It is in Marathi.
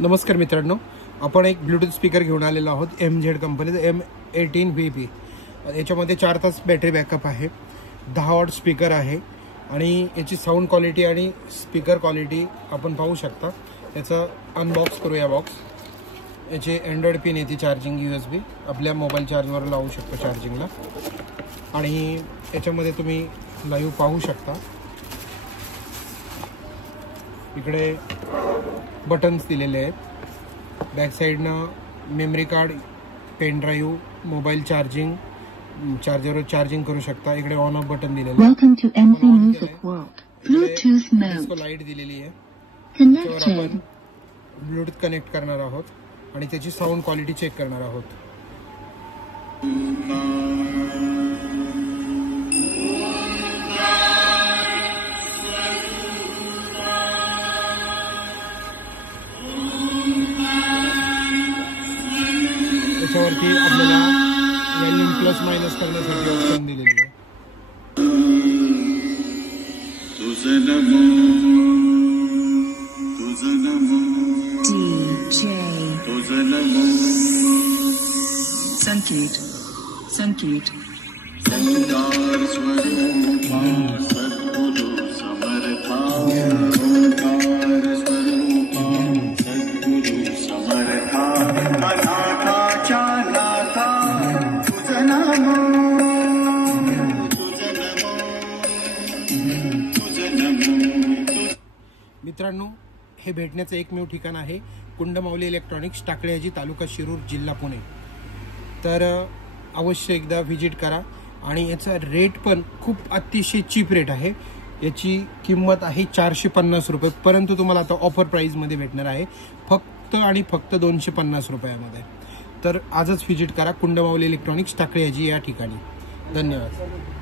नमस्कार मित्रांनो, आपण एक ब्लूटूथ स्पीकर घेऊन आलेलो आहोत MZ कंपनीचा M18VP। याच्यामध्ये 4 तास बॅटरी बॅकअप आहे, 10 वॉट स्पीकर आहे आणि याची साऊंड क्वालिटी आणि स्पीकर क्वालिटी आपण पाहू शकता। याचा अनबॉक्स करूया बॉक्स। याचे अँड्रॉइड पिन येते, चार्जिंग USB आपल्या मोबाईल चार्जवर लावू शकतो चार्जिंगला। आणि याच्यामध्ये तुम्ही लाईव्ह पाहू शकता, इकडे बटन्स दिलेले आहेत। बॅक साइडनं memory card, pen drive, mobile charging, चार्जरवर चार्जिंग करू शकता। इकडे ऑन ऑफ बटन दिलेले आहे। Welcome to MC Music World. Bluetooth mode. Disco light दिलेली आहे, त्याच्यावर Connected. आपण ब्लूटूथ कनेक्ट करणार आहोत आणि त्याची साऊंड क्वालिटी चेक करणार आहोत। त्याच्यावरती आपल्याला व्हॉल्यूम प्लस मायनस करण्यासाठी ऑप्शन दिलेली आहे। संकेत संकेत मित्रांनो, हे भेटण्याचं एकमेव ठिकाण आहे कुंडमावली इलेक्ट्रॉनिक्स, टाकळियाजी, तालुका शिरूर, जिल्हा पुणे। तर अवश्य एकदा व्हिजिट करा। आणि याचा रेट पण खूप अतिशय चीप रेट आहे। याची किंमत आहे 450 रुपये, परंतु तुम्हाला आता ऑफर प्राईजमध्ये भेटणार आहे फक्त आणि फक्त 250 रुपयामध्ये। तर आजच व्हिजिट करा कुंडमावली इलेक्ट्रॉनिक्स, टाकळियाजी या ठिकाणी। धन्यवाद।